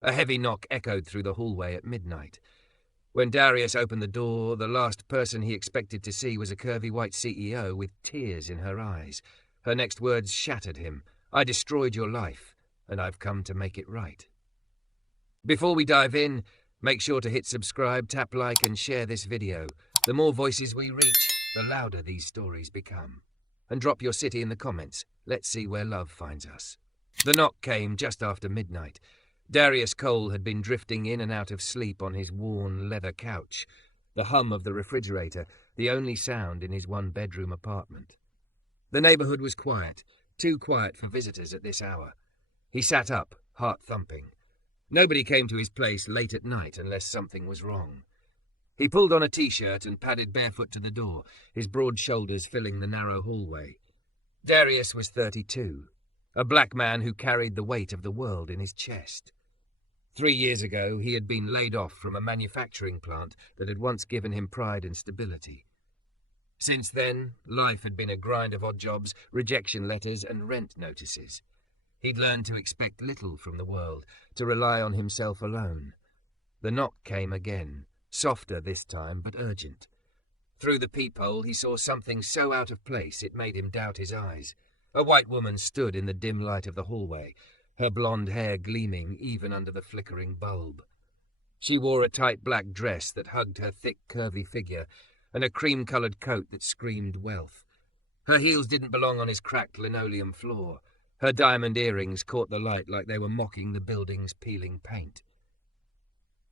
A heavy knock echoed through the hallway at midnight. When Darius opened the door, the last person he expected to see was a curvy white CEO with tears in her eyes. Her next words shattered him. "I destroyed your life, and I've come to make it right." Before we dive in, make sure to hit subscribe, tap like, and share this video. The more voices we reach, the louder these stories become. And drop your city in the comments. Let's see where love finds us. The knock came just after midnight. Darius Cole had been drifting in and out of sleep on his worn leather couch, the hum of the refrigerator, the only sound in his one-bedroom apartment. The neighborhood was quiet, too quiet for visitors at this hour. He sat up, heart thumping. Nobody came to his place late at night unless something was wrong. He pulled on a t-shirt and padded barefoot to the door, his broad shoulders filling the narrow hallway. Darius was 32, a black man who carried the weight of the world in his chest. 3 years ago, he had been laid off from a manufacturing plant that had once given him pride and stability. Since then, life had been a grind of odd jobs, rejection letters, and rent notices. He'd learned to expect little from the world, to rely on himself alone. The knock came again, softer this time, but urgent. Through the peephole, he saw something so out of place it made him doubt his eyes. A white woman stood in the dim light of the hallway, her blonde hair gleaming even under the flickering bulb. She wore a tight black dress that hugged her thick, curvy figure, and a cream-coloured coat that screamed wealth. Her heels didn't belong on his cracked linoleum floor. Her diamond earrings caught the light like they were mocking the building's peeling paint.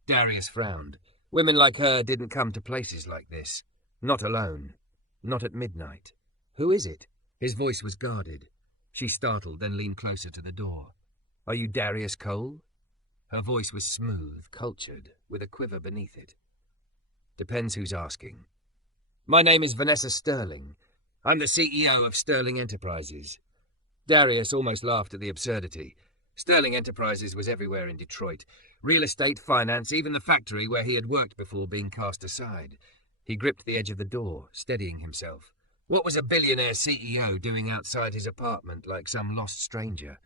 Darius frowned. Women like her didn't come to places like this. Not alone. Not at midnight. "Who is it?" His voice was guarded. She startled, then leaned closer to the door. "Are you Darius Cole?" Her voice was smooth, cultured, with a quiver beneath it. "Depends who's asking. My name is Vanessa Sterling. I'm the CEO of Sterling Enterprises." Darius almost laughed at the absurdity. Sterling Enterprises was everywhere in Detroit. Real estate, finance, even the factory where he had worked before being cast aside. He gripped the edge of the door, steadying himself. What was a billionaire CEO doing outside his apartment like some lost stranger?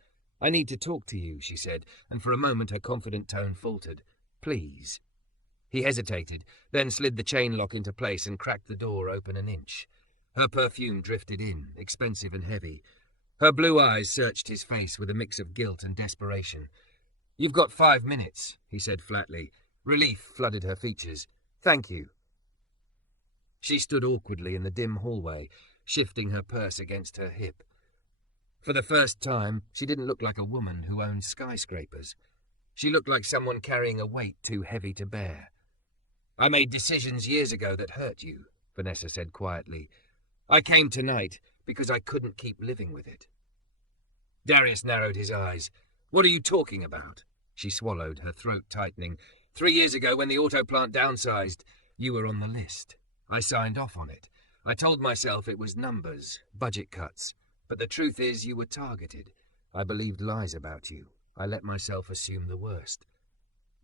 "I need to talk to you," she said, and for a moment her confident tone faltered. "Please." He hesitated, then slid the chain lock into place and cracked the door open an inch. Her perfume drifted in, expensive and heavy. Her blue eyes searched his face with a mix of guilt and desperation. "You've got 5 minutes," he said flatly. Relief flooded her features. "Thank you." She stood awkwardly in the dim hallway, shifting her purse against her hip. For the first time, she didn't look like a woman who owned skyscrapers. She looked like someone carrying a weight too heavy to bear. "I made decisions years ago that hurt you," Vanessa said quietly. "I came tonight because I couldn't keep living with it." Darius narrowed his eyes. "What are you talking about?" She swallowed, her throat tightening. 3 years ago, when the auto plant downsized, you were on the list. I signed off on it. I told myself it was numbers, budget cuts. But the truth is, you were targeted. I believed lies about you. I let myself assume the worst."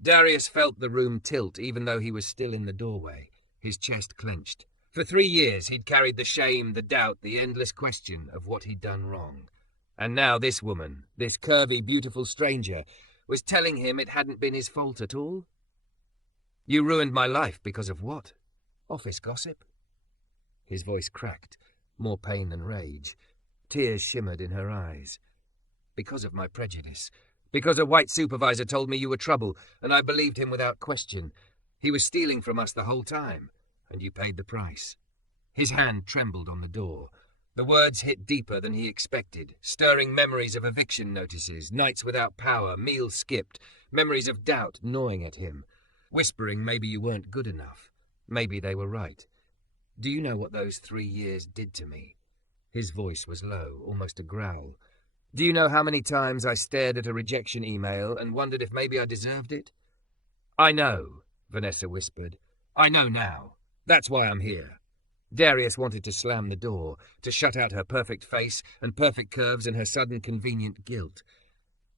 Darius felt the room tilt, even though he was still in the doorway. His chest clenched. For 3 years, he'd carried the shame, the doubt, the endless question of what he'd done wrong. And now this woman, this curvy, beautiful stranger, was telling him it hadn't been his fault at all? "You ruined my life because of what? Office gossip?" His voice cracked, more pain than rage. Tears shimmered in her eyes. "Because of my prejudice. Because a white supervisor told me you were trouble, and I believed him without question. He was stealing from us the whole time, and you paid the price." His hand trembled on the door. The words hit deeper than he expected, stirring memories of eviction notices, nights without power, meals skipped, memories of doubt gnawing at him, whispering maybe you weren't good enough. Maybe they were right. "Do you know what those 3 years did to me?" His voice was low, almost a growl. "Do you know how many times I stared at a rejection email and wondered if maybe I deserved it?" "I know," Vanessa whispered. "I know now. That's why I'm here." Darius wanted to slam the door, to shut out her perfect face and perfect curves and her sudden convenient guilt.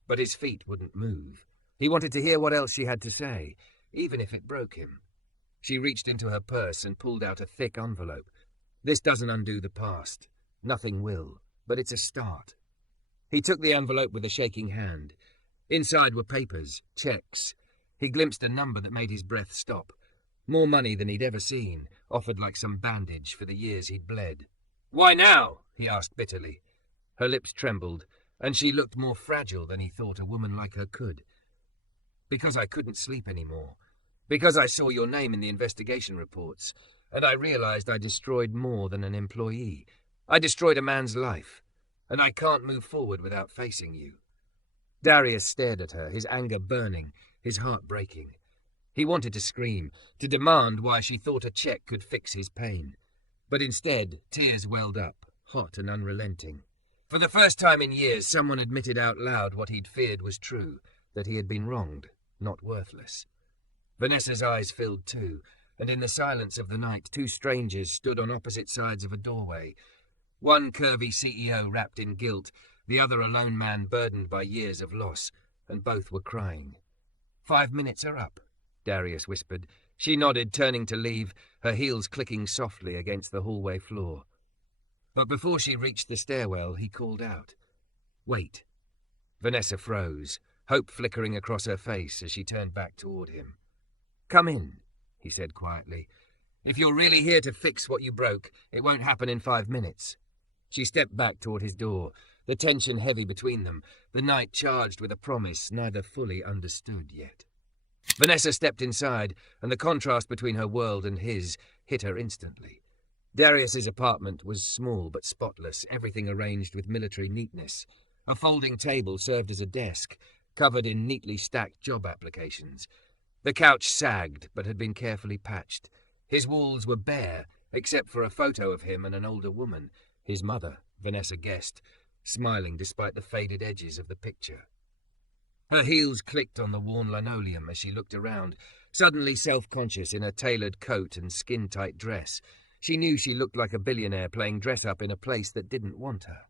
But his feet wouldn't move. He wanted to hear what else she had to say, even if it broke him. She reached into her purse and pulled out a thick envelope. "This doesn't undo the past. Nothing will, but it's a start." He took the envelope with a shaking hand. Inside were papers, checks. He glimpsed a number that made his breath stop. More money than he'd ever seen, offered like some bandage for the years he'd bled. "Why now?" he asked bitterly. Her lips trembled, and she looked more fragile than he thought a woman like her could. "Because I couldn't sleep anymore. Because I saw your name in the investigation reports, and I realized I destroyed more than an employee. I destroyed a man's life, and I can't move forward without facing you." Darius stared at her, his anger burning, his heart breaking. He wanted to scream, to demand why she thought a check could fix his pain. But instead, tears welled up, hot and unrelenting. For the first time in years, someone admitted out loud what he'd feared was true, that he had been wronged, not worthless. Vanessa's eyes filled too, and in the silence of the night, two strangers stood on opposite sides of a doorway. One curvy CEO wrapped in guilt, the other a lone man burdened by years of loss, and both were crying. "5 minutes are up," Darius whispered. She nodded, turning to leave, her heels clicking softly against the hallway floor. But before she reached the stairwell, he called out, "Wait." Vanessa froze, hope flickering across her face as she turned back toward him. "Come in," he said quietly. "If you're really here to fix what you broke, it won't happen in 5 minutes." She stepped back toward his door, the tension heavy between them, the night charged with a promise neither fully understood yet. Vanessa stepped inside, and the contrast between her world and his hit her instantly. Darius's apartment was small but spotless, everything arranged with military neatness. A folding table served as a desk, covered in neatly stacked job applications. The couch sagged, but had been carefully patched. His walls were bare, except for a photo of him and an older woman, his mother, Vanessa guessed, smiling despite the faded edges of the picture. Her heels clicked on the worn linoleum as she looked around, suddenly self-conscious in her tailored coat and skin-tight dress. She knew she looked like a billionaire playing dress-up in a place that didn't want her.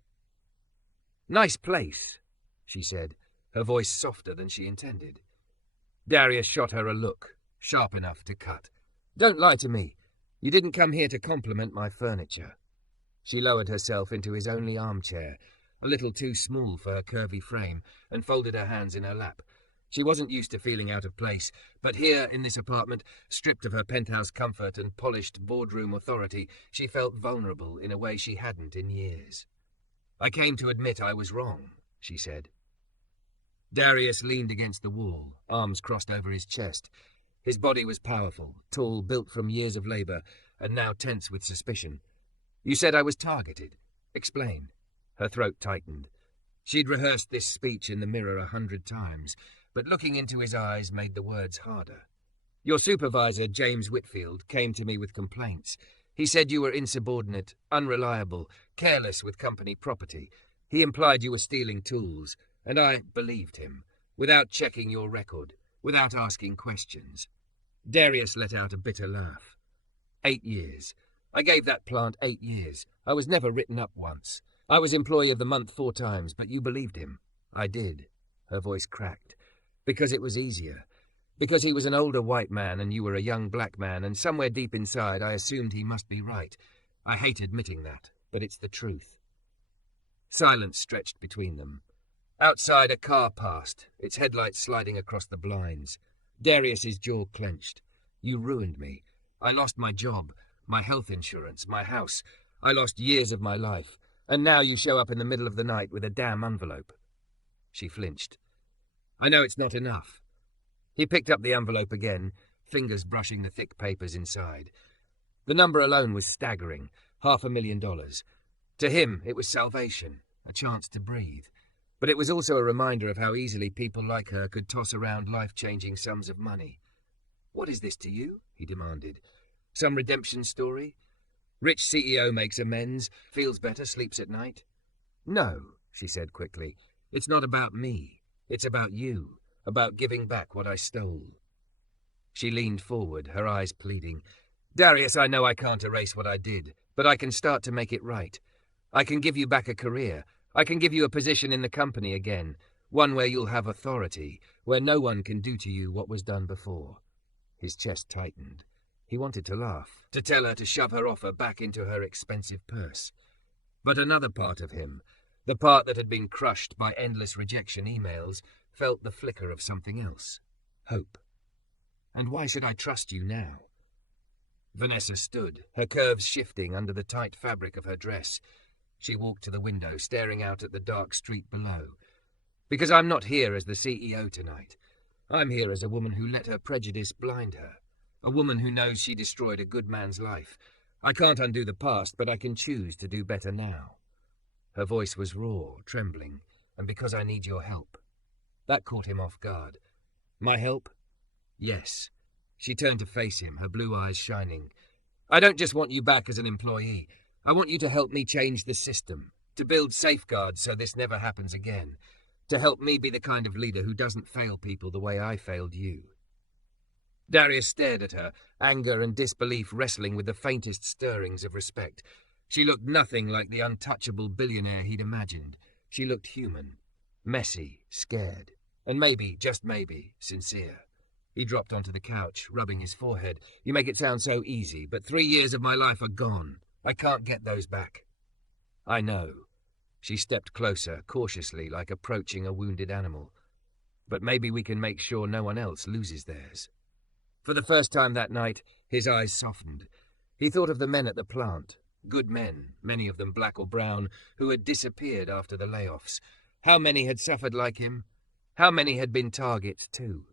"Nice place," she said, her voice softer than she intended. Darius shot her a look, sharp enough to cut. "Don't lie to me. You didn't come here to compliment my furniture." She lowered herself into his only armchair, a little too small for her curvy frame, and folded her hands in her lap. She wasn't used to feeling out of place, but here in this apartment, stripped of her penthouse comfort and polished boardroom authority, she felt vulnerable in a way she hadn't in years. "I came to admit I was wrong," she said. Darius leaned against the wall, arms crossed over his chest. His body was powerful, tall, built from years of labor, and now tense with suspicion. "You said I was targeted. Explain." Her throat tightened. She'd rehearsed this speech in the mirror 100 times, but looking into his eyes made the words harder. "Your supervisor, James Whitfield, came to me with complaints. He said you were insubordinate, unreliable, careless with company property. He implied you were stealing tools, and I believed him, without checking your record, without asking questions." Darius let out a bitter laugh. 8 years. I gave that plant 8 years. I was never written up once. I was Employee of the Month 4 times, but you believed him. I did. Her voice cracked. Because it was easier. Because he was an older white man and you were a young black man, and somewhere deep inside I assumed he must be right. I hate admitting that, but it's the truth. Silence stretched between them. Outside, a car passed, its headlights sliding across the blinds. Darius's jaw clenched. "You ruined me. I lost my job, my health insurance, my house. I lost years of my life. And now you show up in the middle of the night with a damn envelope." She flinched. "I know it's not enough." He picked up the envelope again, fingers brushing the thick papers inside. The number alone was staggering, $500,000. To him, it was salvation, a chance to breathe. But it was also a reminder of how easily people like her could toss around life-changing sums of money. "What is this to you?" he demanded. "Some redemption story? Rich CEO makes amends, feels better, sleeps at night?" "No," she said quickly. "It's not about me. It's about you, about giving back what I stole." She leaned forward, her eyes pleading. "Darius, I know I can't erase what I did, but I can start to make it right. I can give you back a career. I can give you a position in the company again, one where you'll have authority, where no one can do to you what was done before." His chest tightened. He wanted to laugh, to tell her to shove her offer back into her expensive purse. But another part of him, the part that had been crushed by endless rejection emails, felt the flicker of something else. Hope. And why should I trust you now? Vanessa stood, her curves shifting under the tight fabric of her dress. She walked to the window, staring out at the dark street below. Because I'm not here as the CEO tonight. I'm here as a woman who let her prejudice blind her. A woman who knows she destroyed a good man's life. I can't undo the past, but I can choose to do better now. Her voice was raw, trembling, and because I need your help. That caught him off guard. My help? Yes. She turned to face him, her blue eyes shining. I don't just want you back as an employee. I want you to help me change the system, to build safeguards so this never happens again, to help me be the kind of leader who doesn't fail people the way I failed you. Darius stared at her, anger and disbelief wrestling with the faintest stirrings of respect. She looked nothing like the untouchable billionaire he'd imagined. She looked human, messy, scared, and maybe, just maybe, sincere. He dropped onto the couch, rubbing his forehead. You make it sound so easy, but 3 years of my life are gone. I can't get those back. I know. She stepped closer, cautiously, like approaching a wounded animal. But maybe we can make sure no one else loses theirs. For the first time that night, his eyes softened. He thought of the men at the plant. Good men, many of them black or brown, who had disappeared after the layoffs. How many had suffered like him? How many had been targets too?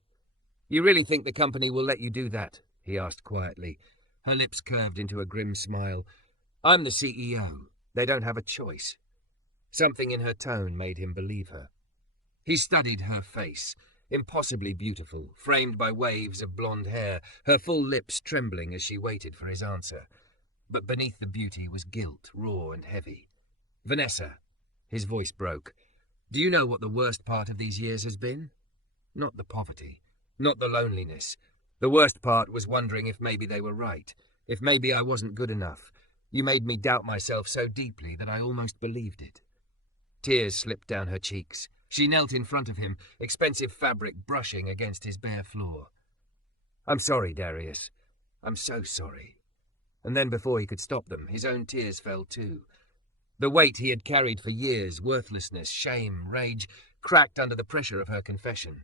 You really think the company will let you do that? He asked quietly. Her lips curved into a grim smile. I'm the CEO. They don't have a choice. Something in her tone made him believe her. He studied her face, impossibly beautiful, framed by waves of blonde hair, her full lips trembling as she waited for his answer. But beneath the beauty was guilt, raw and heavy. Vanessa, his voice broke. Do you know what the worst part of these years has been? Not the poverty, not the loneliness. The worst part was wondering if maybe they were right, if maybe I wasn't good enough. You made me doubt myself so deeply that I almost believed it. Tears slipped down her cheeks. She knelt in front of him, expensive fabric brushing against his bare floor. I'm sorry, Darius. I'm so sorry. And then before he could stop them, his own tears fell too. The weight he had carried for years, worthlessness, shame, rage, cracked under the pressure of her confession.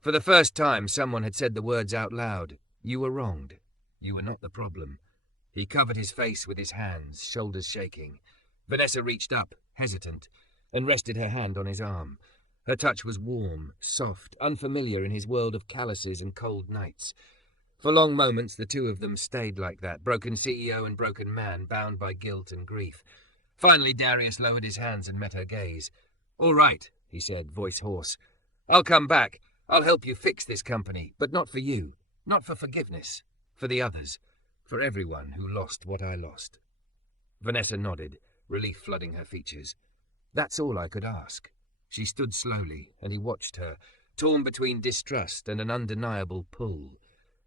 For the first time, someone had said the words out loud. You were wronged. You were not the problem. He covered his face with his hands, shoulders shaking. Vanessa reached up, hesitant, and rested her hand on his arm. Her touch was warm, soft, unfamiliar in his world of calluses and cold nights. For long moments the two of them stayed like that, broken CEO and broken man, bound by guilt and grief. Finally Darius lowered his hands and met her gaze. All right, he said, voice hoarse. I'll come back. I'll help you fix this company, but not for you, not for forgiveness, for the others, for everyone who lost what I lost. Vanessa nodded, relief flooding her features. That's all I could ask. She stood slowly, and he watched her, torn between distrust and an undeniable pull.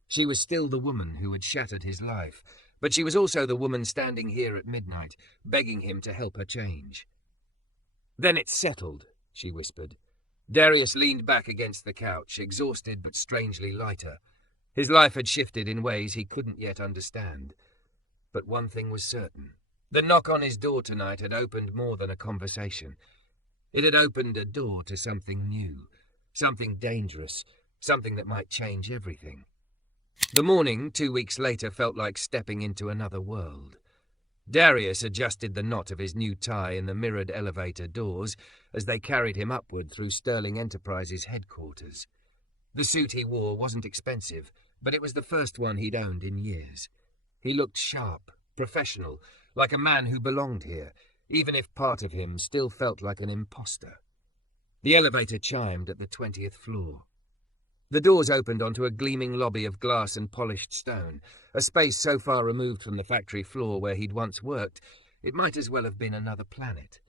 She was still the woman who had shattered his life, but she was also the woman standing here at midnight, begging him to help her change. Then it's settled, she whispered. Darius leaned back against the couch, exhausted but strangely lighter. His life had shifted in ways he couldn't yet understand. But one thing was certain. The knock on his door tonight had opened more than a conversation. It had opened a door to something new, something dangerous, something that might change everything. The morning, 2 weeks later, felt like stepping into another world. Darius adjusted the knot of his new tie in the mirrored elevator doors as they carried him upward through Sterling Enterprises headquarters. The suit he wore wasn't expensive, but it was the first one he'd owned in years. He looked sharp, professional, like a man who belonged here, even if part of him still felt like an imposter. The elevator chimed at the 20th floor. The doors opened onto a gleaming lobby of glass and polished stone, a space so far removed from the factory floor where he'd once worked, it might as well have been another planet.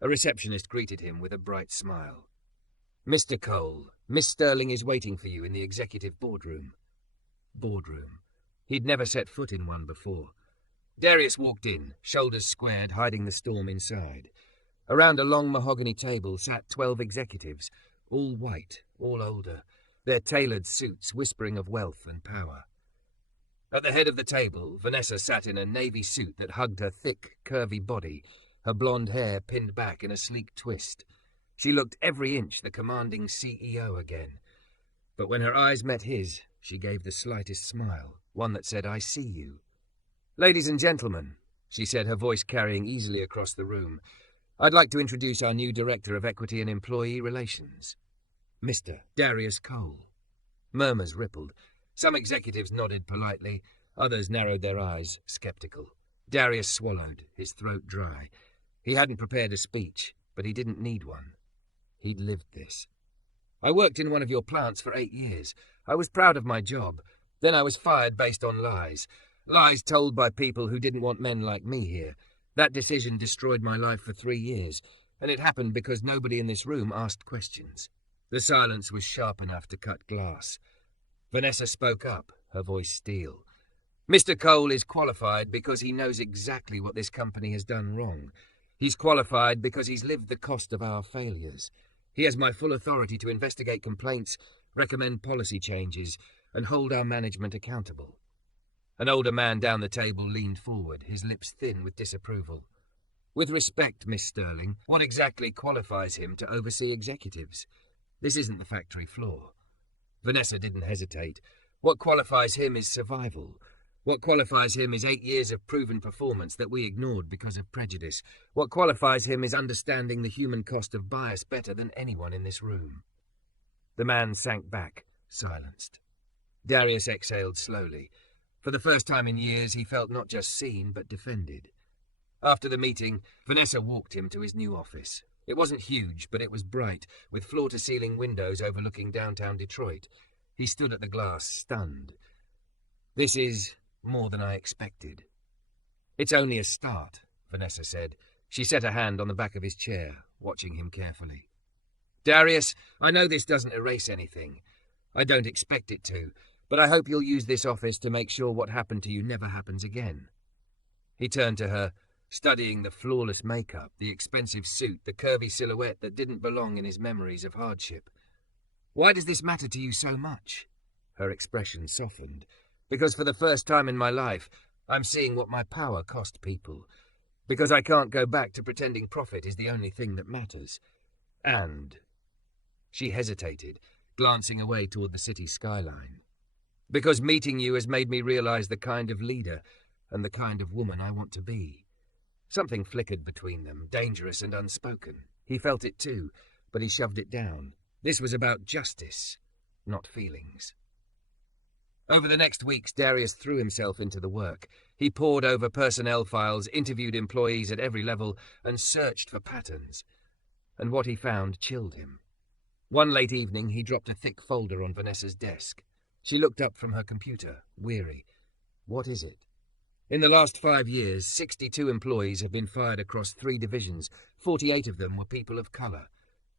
A receptionist greeted him with a bright smile. Mr. Cole, Miss Sterling is waiting for you in the executive boardroom. Boardroom. He'd never set foot in one before. Darius walked in, shoulders squared, hiding the storm inside. Around a long mahogany table sat 12 executives, all white, all older, their tailored suits whispering of wealth and power. At the head of the table, Vanessa sat in a navy suit that hugged her thick, curvy body, her blonde hair pinned back in a sleek twist. She looked every inch the commanding CEO again. But when her eyes met his, she gave the slightest smile, one that said, "I see you." "Ladies and gentlemen," she said, her voice carrying easily across the room, "I'd like to introduce our new Director of Equity and Employee Relations, Mr. Darius Cole." Murmurs rippled. Some executives nodded politely, others narrowed their eyes, skeptical. Darius swallowed, his throat dry. He hadn't prepared a speech, but he didn't need one. He'd lived this. "I worked in one of your plants for 8 years. I was proud of my job. Then I was fired based on lies. Lies told by people who didn't want men like me here. That decision destroyed my life for 3 years, and it happened because nobody in this room asked questions." The silence was sharp enough to cut glass. Vanessa spoke up, her voice steel. "Mr. Cole is qualified because he knows exactly what this company has done wrong. He's qualified because he's lived the cost of our failures. He has my full authority to investigate complaints, recommend policy changes, and hold our management accountable." An older man down the table leaned forward, his lips thin with disapproval. "With respect, Miss Sterling, what exactly qualifies him to oversee executives? This isn't the factory floor." Vanessa didn't hesitate. "What qualifies him is survival. What qualifies him is 8 years of proven performance that we ignored because of prejudice. What qualifies him is understanding the human cost of bias better than anyone in this room." The man sank back, silenced. Darius exhaled slowly. For the first time in years, he felt not just seen, but defended. After the meeting, Vanessa walked him to his new office. It wasn't huge, but it was bright, with floor-to-ceiling windows overlooking downtown Detroit. He stood at the glass, stunned. "This is more than I expected." "It's only a start," Vanessa said. She set a hand on the back of his chair, watching him carefully. "Darius, I know this doesn't erase anything. I don't expect it to, but I hope you'll use this office to make sure what happened to you never happens again." He turned to her, studying the flawless makeup, the expensive suit, the curvy silhouette that didn't belong in his memories of hardship. "Why does this matter to you so much?" Her expression softened. "Because for the first time in my life, I'm seeing what my power cost people. Because I can't go back to pretending profit is the only thing that matters. And..." She hesitated, glancing away toward the city skyline. "Because meeting you has made me realize the kind of leader and the kind of woman I want to be." Something flickered between them, dangerous and unspoken. He felt it too, but he shoved it down. This was about justice, not feelings. Over the next weeks, Darius threw himself into the work. He pored over personnel files, interviewed employees at every level, and searched for patterns. And what he found chilled him. One late evening, he dropped a thick folder on Vanessa's desk. She looked up from her computer, weary. "What is it?" "In the last 5 years, 62 employees have been fired across 3 divisions. 48 of them were people of color."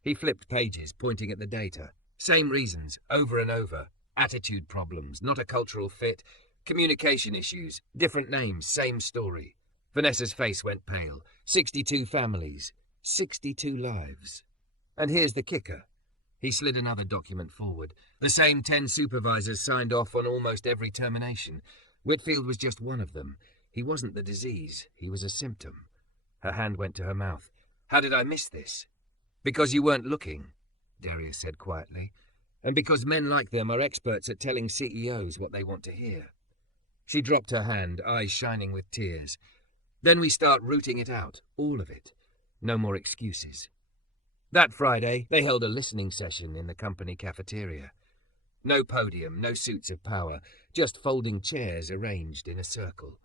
He flipped pages, pointing at the data. Same reasons, over and over. Attitude problems, not a cultural fit. Communication issues, different names, same story. Vanessa's face went pale. 62 families, 62 lives. And here's the kicker. He slid another document forward. The same 10 supervisors signed off on almost every termination. Whitfield was just one of them. He wasn't the disease. He was a symptom. Her hand went to her mouth. "How did I miss this?" "Because you weren't looking," Darius said quietly. "And because men like them are experts at telling CEOs what they want to hear." She dropped her hand, eyes shining with tears. "Then we start rooting it out, all of it. No more excuses." That Friday, they held a listening session in the company cafeteria. No podium, no suits of power, just folding chairs arranged in a circle.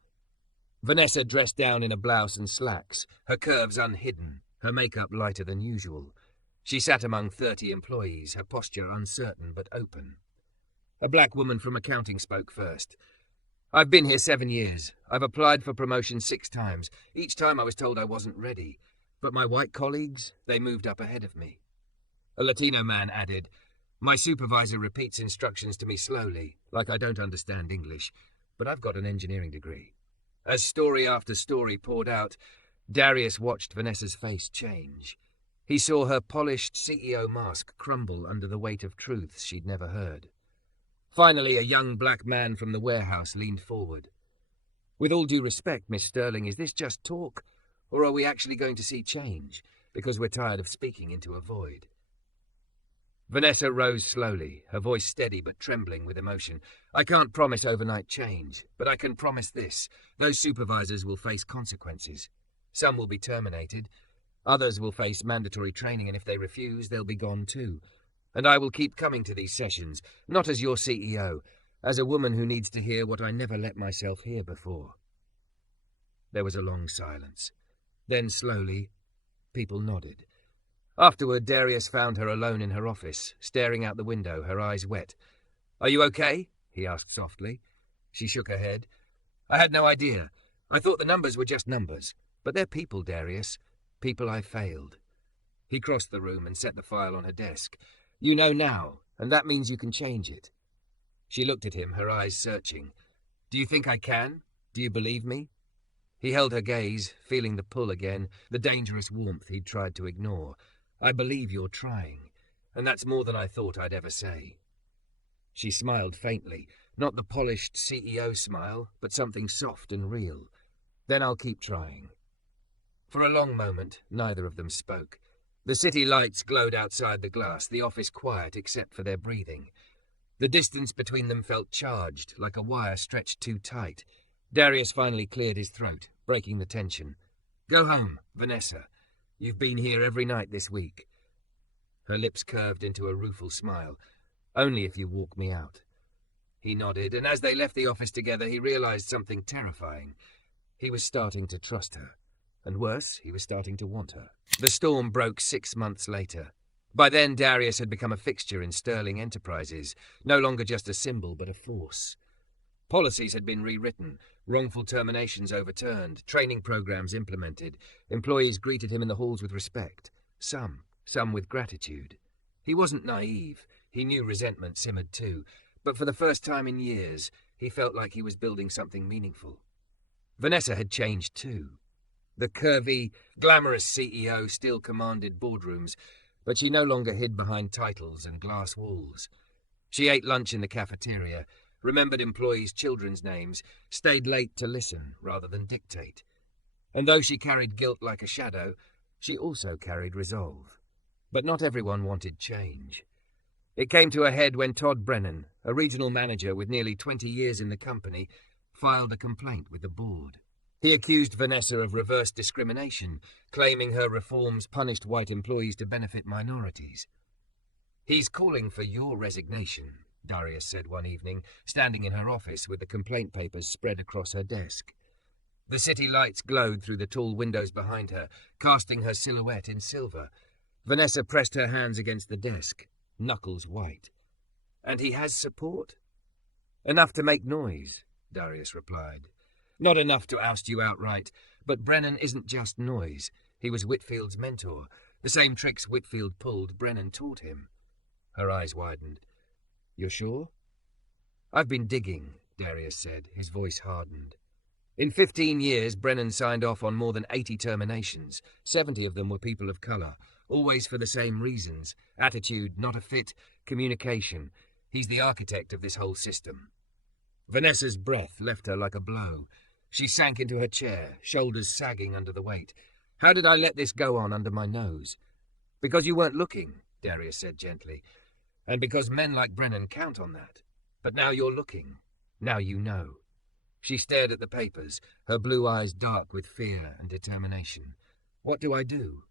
Vanessa dressed down in a blouse and slacks, her curves unhidden, her makeup lighter than usual. She sat among 30 employees, her posture uncertain but open. A black woman from accounting spoke first. "I've been here 7 years. I've applied for promotion 6 times. Each time I was told I wasn't ready. But my white colleagues, they moved up ahead of me." A Latino man added, "My supervisor repeats instructions to me slowly, like I don't understand English, but I've got an engineering degree." As story after story poured out, Darius watched Vanessa's face change. He saw her polished CEO mask crumble under the weight of truths she'd never heard. Finally, a young black man from the warehouse leaned forward. "With all due respect, Miss Sterling, is this just talk, or are we actually going to see change? because we're tired of speaking into a void. Vanessa rose slowly, her voice steady but trembling with emotion. I can't promise overnight change, but I can promise this. Those supervisors will face consequences. Some will be terminated. Others will face mandatory training, and if they refuse, they'll be gone too. And I will keep coming to these sessions, not as your CEO, as a woman who needs to hear what I never let myself hear before. There was a long silence. Then, slowly, people nodded. Afterward, Darius found her alone in her office, staring out the window, her eyes wet. Are you okay? He asked softly. She shook her head. I had no idea. I thought the numbers were just numbers. But they're people, Darius. People I failed. He crossed the room and set the file on her desk. You know now, and that means you can change it. She looked at him, her eyes searching. Do you think I can? Do you believe me? He held her gaze, feeling the pull again, the dangerous warmth he'd tried to ignore. I believe you're trying, and that's more than I thought I'd ever say. She smiled faintly, not the polished CEO smile, but something soft and real. Then I'll keep trying. For a long moment, neither of them spoke. The city lights glowed outside the glass, the office quiet except for their breathing. The distance between them felt charged, like a wire stretched too tight. Darius finally cleared his throat, breaking the tension. Go home, Vanessa. You've been here every night this week. Her lips curved into a rueful smile. Only if you walk me out. He nodded, and as they left the office together, he realized something terrifying. He was starting to trust her. And worse, he was starting to want her. The storm broke 6 months later. By then, Darius had become a fixture in Sterling Enterprises, no longer just a symbol, but a force. Policies had been rewritten, wrongful terminations overturned, training programs implemented. Employees greeted him in the halls with respect. Some with gratitude. He wasn't naive. He knew resentment simmered too. But for the first time in years, he felt like he was building something meaningful. Vanessa had changed too. The curvy, glamorous CEO still commanded boardrooms, but she no longer hid behind titles and glass walls. She ate lunch in the cafeteria, remembered employees' children's names, stayed late to listen rather than dictate. And though she carried guilt like a shadow, she also carried resolve. But not everyone wanted change. It came to a head when Todd Brennan, a regional manager with nearly 20 years in the company, filed a complaint with the board. He accused Vanessa of reverse discrimination, claiming her reforms punished white employees to benefit minorities. He's calling for your resignation, Darius said one evening, standing in her office with the complaint papers spread across her desk. The city lights glowed through the tall windows behind her, casting her silhouette in silver. Vanessa pressed her hands against the desk, knuckles white. And he has support? Enough to make noise, Darius replied. Not enough to oust you outright, but Brennan isn't just noise. He was Whitfield's mentor. The same tricks Whitfield pulled, Brennan taught him. Her eyes widened. You're sure? I've been digging, Darius said, his voice hardened. In 15 years, Brennan signed off on more than 80 terminations. 70 of them were people of colour, always for the same reasons. Attitude, not a fit, communication. He's the architect of this whole system. Vanessa's breath left her like a blow. She sank into her chair, shoulders sagging under the weight. How did I let this go on under my nose? Because you weren't looking, Darius said gently. And because men like Brennan count on that. But now you're looking. Now you know. She stared at the papers, her blue eyes dark with fear and determination. What do I do?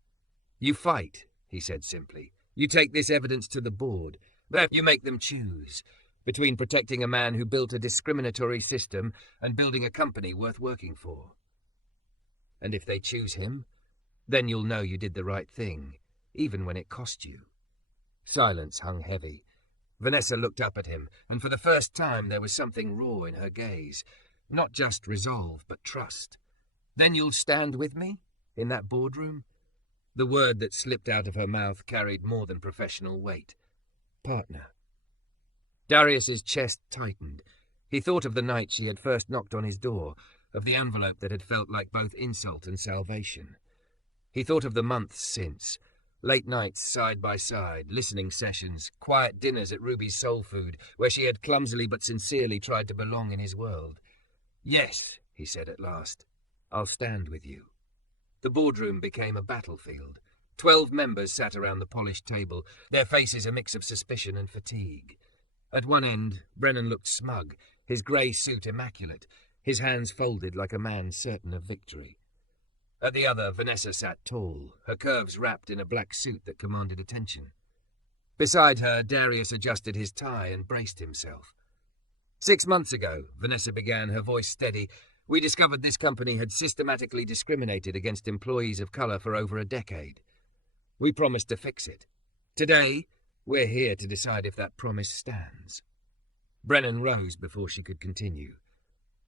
You fight, he said simply. You take this evidence to the board. Then you make them choose between protecting a man who built a discriminatory system and building a company worth working for. And if they choose him, then you'll know you did the right thing, even when it cost you. Silence hung heavy. Vanessa looked up at him, and for the first time there was something raw in her gaze. Not just resolve, but trust. Then you'll stand with me? In that boardroom? The word that slipped out of her mouth carried more than professional weight. Partner. Darius's chest tightened. He thought of the night she had first knocked on his door, of the envelope that had felt like both insult and salvation. He thought of the months since. Late nights side by side, listening sessions, quiet dinners at Ruby's Soul Food, where she had clumsily but sincerely tried to belong in his world. Yes, he said at last, I'll stand with you. The boardroom became a battlefield. 12 members sat around the polished table, their faces a mix of suspicion and fatigue. At one end, Brennan looked smug, his grey suit immaculate, his hands folded like a man certain of victory. At the other, Vanessa sat tall, her curves wrapped in a black suit that commanded attention. Beside her, Darius adjusted his tie and braced himself. 6 months ago, Vanessa began, her voice steady, we discovered this company had systematically discriminated against employees of colour for over a decade. We promised to fix it. Today, we're here to decide if that promise stands. Brennan rose before she could continue.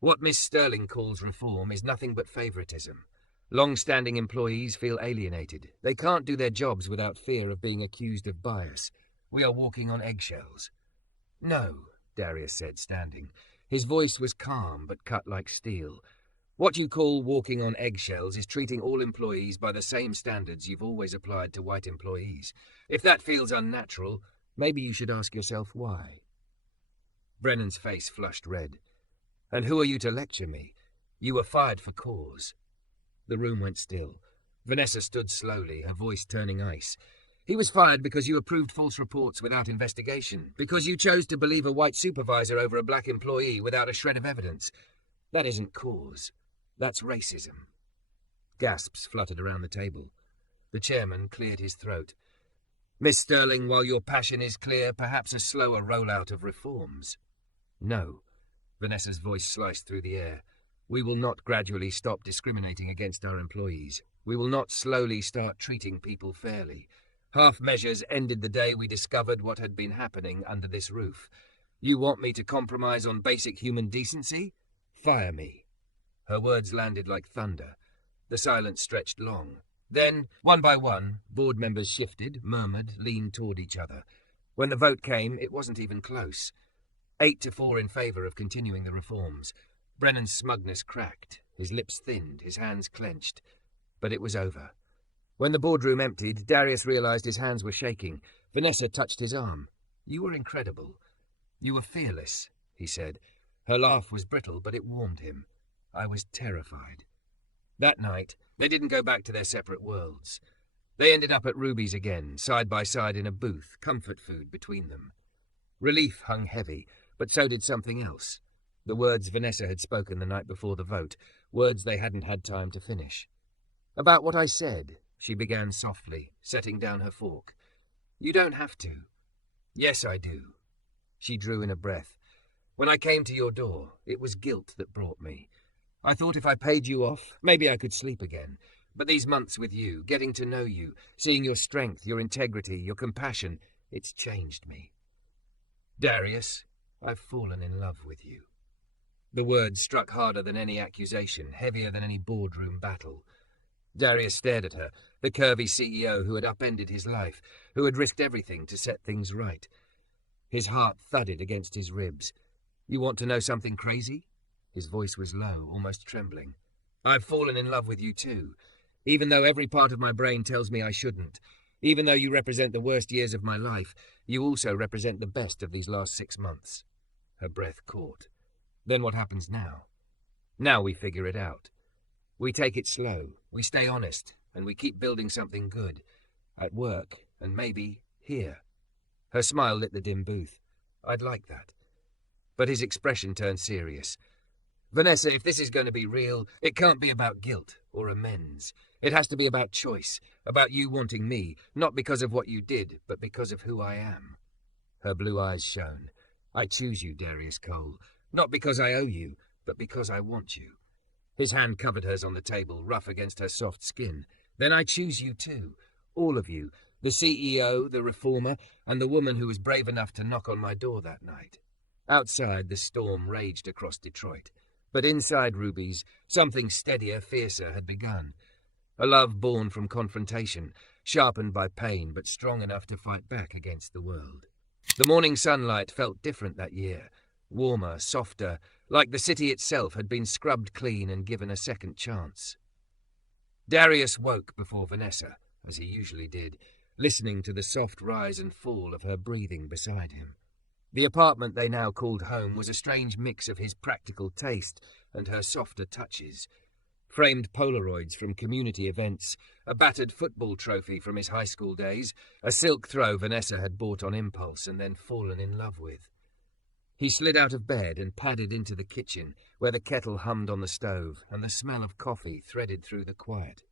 What Miss Sterling calls reform is nothing but favouritism. Long-standing employees feel alienated. They can't do their jobs without fear of being accused of bias. We are walking on eggshells. No, Darius said, standing. His voice was calm but cut like steel. What you call walking on eggshells is treating all employees by the same standards you've always applied to white employees. If that feels unnatural, maybe you should ask yourself why. Brennan's face flushed red. And who are you to lecture me? You were fired for cause. The room went still. Vanessa stood slowly, her voice turning ice. He was fired because you approved false reports without investigation, because you chose to believe a white supervisor over a black employee without a shred of evidence. That isn't cause. That's racism. Gasps fluttered around the table. The chairman cleared his throat. Miss Sterling, while your passion is clear, perhaps a slower rollout of reforms. No. Vanessa's voice sliced through the air. We will not gradually stop discriminating against our employees. We will not slowly start treating people fairly. Half measures ended the day we discovered what had been happening under this roof. You want me to compromise on basic human decency? Fire me. Her words landed like thunder. The silence stretched long. Then, one by one, board members shifted, murmured, leaned toward each other. When the vote came, it wasn't even close. 8-4 in favour of continuing the reforms. Brennan's smugness cracked, his lips thinned, his hands clenched. But it was over. When the boardroom emptied, Darius realized his hands were shaking. Vanessa touched his arm. You were incredible. You were fearless, he said. Her laugh was brittle, but it warmed him. I was terrified. That night, they didn't go back to their separate worlds. They ended up at Ruby's again, side by side in a booth, comfort food between them. Relief hung heavy, but so did something else. The words Vanessa had spoken the night before the vote, words they hadn't had time to finish. About what I said, she began softly, setting down her fork. You don't have to. Yes, I do. She drew in a breath. When I came to your door, it was guilt that brought me. I thought if I paid you off, maybe I could sleep again. But these months with you, getting to know you, seeing your strength, your integrity, your compassion, it's changed me. Darius, I've fallen in love with you. The words struck harder than any accusation, heavier than any boardroom battle. Darius stared at her, the curvy CEO who had upended his life, who had risked everything to set things right. His heart thudded against his ribs. You want to know something crazy? His voice was low, almost trembling. I've fallen in love with you too, even though every part of my brain tells me I shouldn't. Even though you represent the worst years of my life, you also represent the best of these last 6 months. Her breath caught. Then what happens now? Now we figure it out. We take it slow, we stay honest, and we keep building something good. At work, and maybe here. Her smile lit the dim booth. I'd like that. But his expression turned serious. Vanessa, if this is going to be real, it can't be about guilt or amends. It has to be about choice, about you wanting me, not because of what you did, but because of who I am. Her blue eyes shone. I choose you, Darius Cole, not because I owe you, but because I want you. His hand covered hers on the table, rough against her soft skin. Then I choose you too, all of you, the CEO, the reformer, and the woman who was brave enough to knock on my door that night. Outside, the storm raged across Detroit. But inside Ruby's, something steadier, fiercer had begun. A love born from confrontation, sharpened by pain, but strong enough to fight back against the world. The morning sunlight felt different that year, warmer, softer, like the city itself had been scrubbed clean and given a second chance. Darius woke before Vanessa, as he usually did, listening to the soft rise and fall of her breathing beside him. The apartment they now called home was a strange mix of his practical taste and her softer touches. Framed Polaroids from community events, a battered football trophy from his high school days, a silk throw Vanessa had bought on impulse and then fallen in love with. He slid out of bed and padded into the kitchen, where the kettle hummed on the stove and the smell of coffee threaded through the quiet.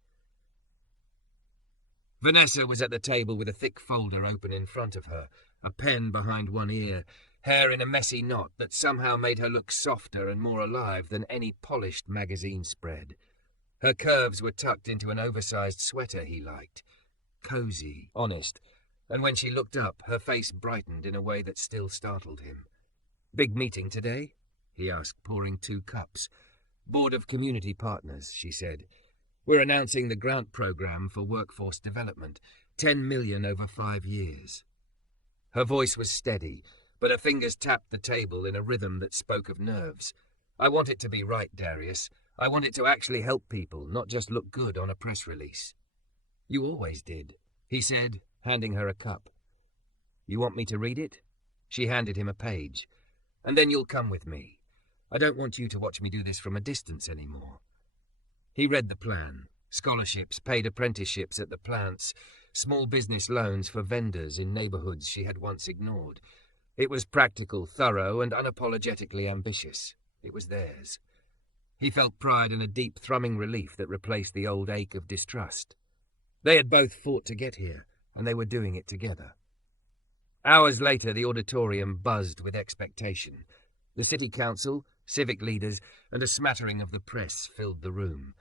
Vanessa was at the table with a thick folder open in front of her, a pen behind one ear, hair in a messy knot that somehow made her look softer and more alive than any polished magazine spread. Her curves were tucked into an oversized sweater he liked. Cozy, honest, and when she looked up, her face brightened in a way that still startled him. "Big meeting today?" he asked, pouring 2 cups. "Board of Community Partners," she said. "We're announcing the grant program for workforce development, 10 million over 5 years. Her voice was steady, but her fingers tapped the table in a rhythm that spoke of nerves. "I want it to be right, Darius. I want it to actually help people, not just look good on a press release." "You always did," he said, handing her a cup. "You want me to read it?" She handed him a page. "And then you'll come with me. I don't want you to watch me do this from a distance anymore." He read the plan. Scholarships, paid apprenticeships at the plants, small business loans for vendors in neighborhoods she had once ignored. It was practical, thorough, and unapologetically ambitious. It was theirs. He felt pride and a deep thrumming relief that replaced the old ache of distrust. They had both fought to get here, and they were doing it together. Hours later, the auditorium buzzed with expectation. The city council, civic leaders, and a smattering of the press filled the room.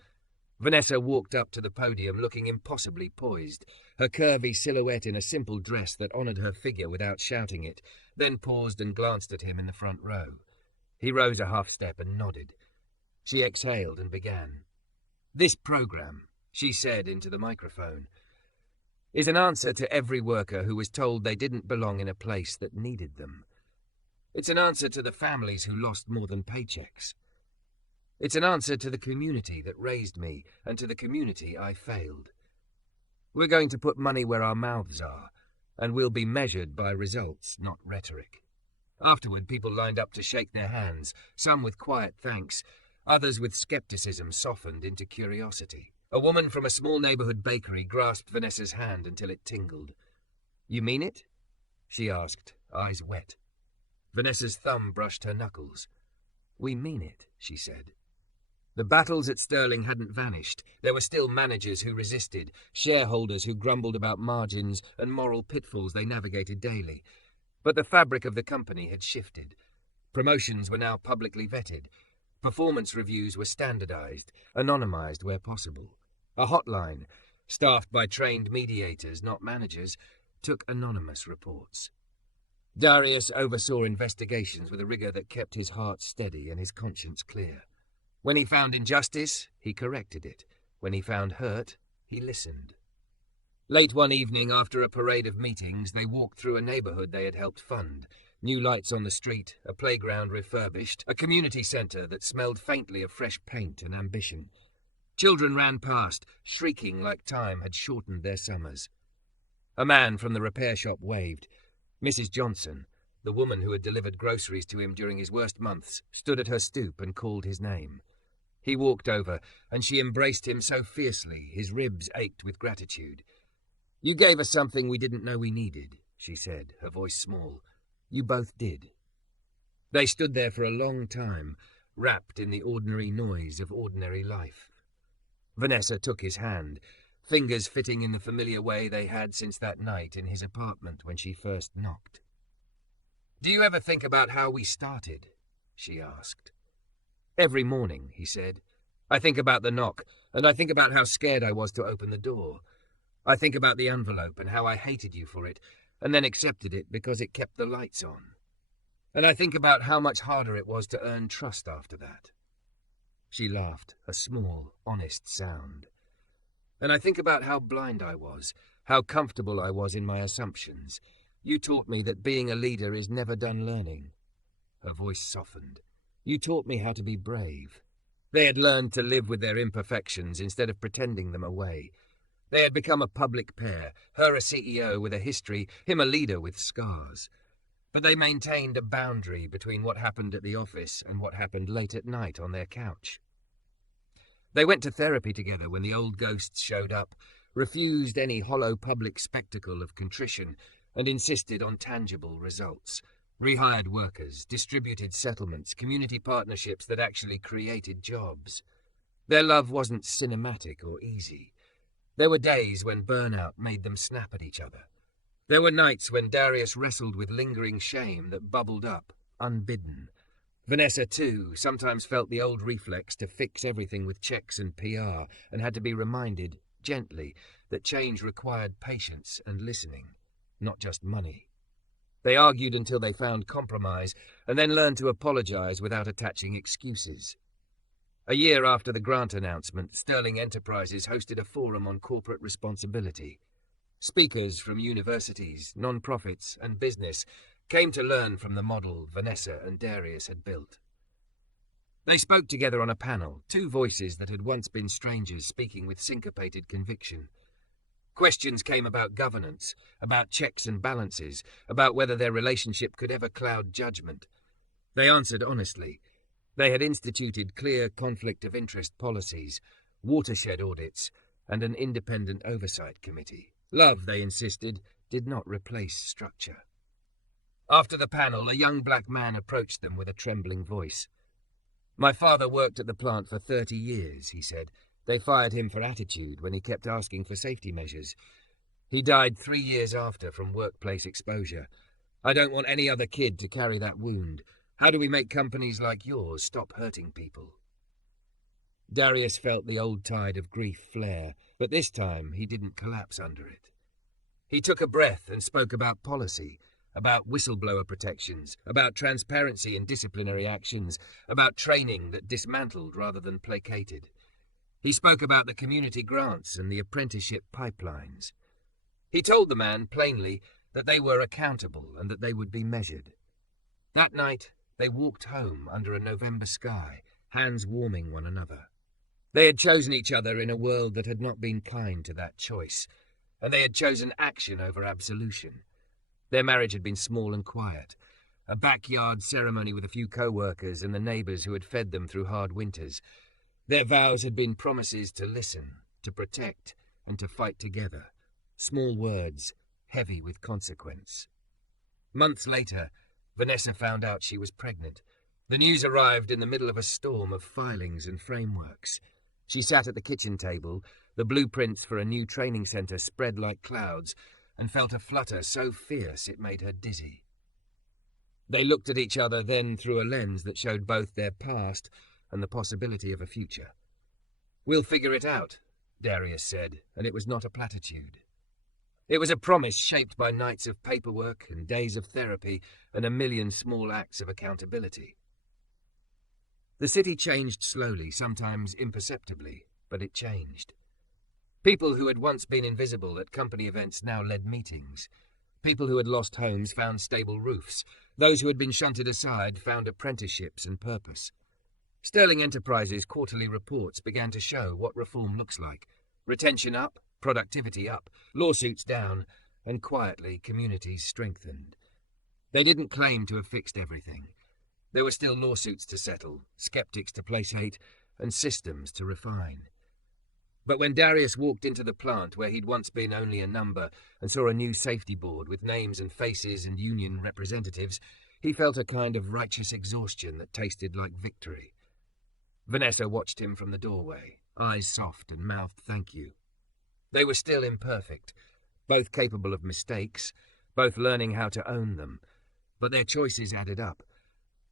Vanessa walked up to the podium looking impossibly poised, her curvy silhouette in a simple dress that honored her figure without shouting it, then paused and glanced at him in the front row. He rose a half step and nodded. She exhaled and began. "This program," she said into the microphone, "is an answer to every worker who was told they didn't belong in a place that needed them. It's an answer to the families who lost more than paychecks. It's an answer to the community that raised me and to the community I failed. We're going to put money where our mouths are, and we'll be measured by results, not rhetoric." Afterward, people lined up to shake their hands, some with quiet thanks, others with skepticism softened into curiosity. A woman from a small neighborhood bakery grasped Vanessa's hand until it tingled. "You mean it?" she asked, eyes wet. Vanessa's thumb brushed her knuckles. "We mean it," she said. The battles at Sterling hadn't vanished. There were still managers who resisted, shareholders who grumbled about margins and moral pitfalls they navigated daily. But the fabric of the company had shifted. Promotions were now publicly vetted. Performance reviews were standardized, anonymized where possible. A hotline, staffed by trained mediators, not managers, took anonymous reports. Darius oversaw investigations with a rigor that kept his heart steady and his conscience clear. When he found injustice, he corrected it. When he found hurt, he listened. Late one evening, after a parade of meetings, they walked through a neighborhood they had helped fund. New lights on the street, a playground refurbished, a community center that smelled faintly of fresh paint and ambition. Children ran past, shrieking like time had shortened their summers. A man from the repair shop waved. Mrs. Johnson, the woman who had delivered groceries to him during his worst months, stood at her stoop and called his name. He walked over, and she embraced him so fiercely his ribs ached with gratitude. "You gave us something we didn't know we needed," she said, her voice small. "You both did." They stood there for a long time, wrapped in the ordinary noise of ordinary life. Vanessa took his hand, fingers fitting in the familiar way they had since that night in his apartment when she first knocked. "Do you ever think about how we started?" she asked. "Every morning," he said. "I think about the knock, and I think about how scared I was to open the door. I think about the envelope and how I hated you for it, and then accepted it because it kept the lights on. And I think about how much harder it was to earn trust after that." She laughed, a small, honest sound. "And I think about how blind I was, how comfortable I was in my assumptions. You taught me that being a leader is never done learning." Her voice softened. "You taught me how to be brave." They had learned to live with their imperfections instead of pretending them away. They had become a public pair, her a CEO with a history, him a leader with scars. But they maintained a boundary between what happened at the office and what happened late at night on their couch. They went to therapy together when the old ghosts showed up, refused any hollow public spectacle of contrition, and insisted on tangible results. Rehired workers, distributed settlements, community partnerships that actually created jobs. Their love wasn't cinematic or easy. There were days when burnout made them snap at each other. There were nights when Darius wrestled with lingering shame that bubbled up, unbidden. Vanessa, too, sometimes felt the old reflex to fix everything with checks and PR, and had to be reminded, gently, that change required patience and listening, not just money. They argued until they found compromise, and then learned to apologize without attaching excuses. A year after the grant announcement, Sterling Enterprises hosted a forum on corporate responsibility. Speakers from universities, non-profits, and business came to learn from the model Vanessa and Darius had built. They spoke together on a panel, two voices that had once been strangers speaking with syncopated conviction. Questions came about governance, about checks and balances, about whether their relationship could ever cloud judgment. They answered honestly. They had instituted clear conflict of interest policies, watershed audits, and an independent oversight committee. Love, they insisted, did not replace structure. After the panel, a young black man approached them with a trembling voice. "My father worked at the plant for 30 years, he said. They fired him for attitude when he kept asking for safety measures. He died 3 years after from workplace exposure. I don't want any other kid to carry that wound. How do we make companies like yours stop hurting people?" Darius felt the old tide of grief flare, but this time he didn't collapse under it. He took a breath and spoke about policy, about whistleblower protections, about transparency in disciplinary actions, about training that dismantled rather than placated. He spoke about the community grants and the apprenticeship pipelines. He told the man plainly that they were accountable and that they would be measured. That night, they walked home under a November sky, hands warming one another. They had chosen each other in a world that had not been kind to that choice, and they had chosen action over absolution. Their marriage had been small and quiet, a backyard ceremony with a few co-workers and the neighbours who had fed them through hard winters. Their vows had been promises to listen, to protect, and to fight together. Small words, heavy with consequence. Months later, Vanessa found out she was pregnant. The news arrived in the middle of a storm of filings and frameworks. She sat at the kitchen table, the blueprints for a new training centre spread like clouds, and felt a flutter so fierce it made her dizzy. They looked at each other then through a lens that showed both their past and the possibility of a future. "We'll figure it out," Darius said, and it was not a platitude. It was a promise shaped by nights of paperwork and days of therapy and a million small acts of accountability. The city changed slowly, sometimes imperceptibly, but it changed. People who had once been invisible at company events now led meetings. People who had lost homes found stable roofs. Those who had been shunted aside found apprenticeships and purpose. Sterling Enterprises' quarterly reports began to show what reform looks like. Retention up, productivity up, lawsuits down, and quietly communities strengthened. They didn't claim to have fixed everything. There were still lawsuits to settle, skeptics to placate, and systems to refine. But when Darius walked into the plant where he'd once been only a number and saw a new safety board with names and faces and union representatives, he felt a kind of righteous exhaustion that tasted like victory. Vanessa watched him from the doorway, eyes soft and mouthed thank you. They were still imperfect, both capable of mistakes, both learning how to own them, but their choices added up.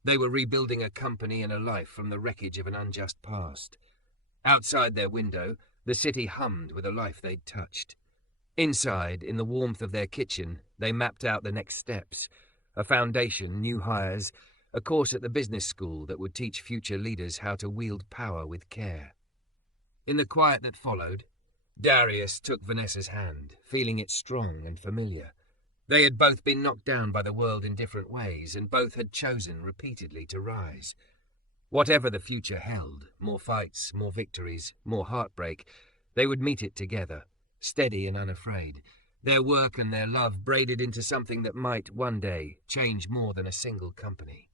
They were rebuilding a company and a life from the wreckage of an unjust past. Outside their window, the city hummed with a life they'd touched. Inside, in the warmth of their kitchen, they mapped out the next steps, a foundation, new hires, a course at the business school that would teach future leaders how to wield power with care. In the quiet that followed, Darius took Vanessa's hand, feeling it strong and familiar. They had both been knocked down by the world in different ways, and both had chosen repeatedly to rise. Whatever the future held, more fights, more victories, more heartbreak, they would meet it together, steady and unafraid, their work and their love braided into something that might, one day, change more than a single company.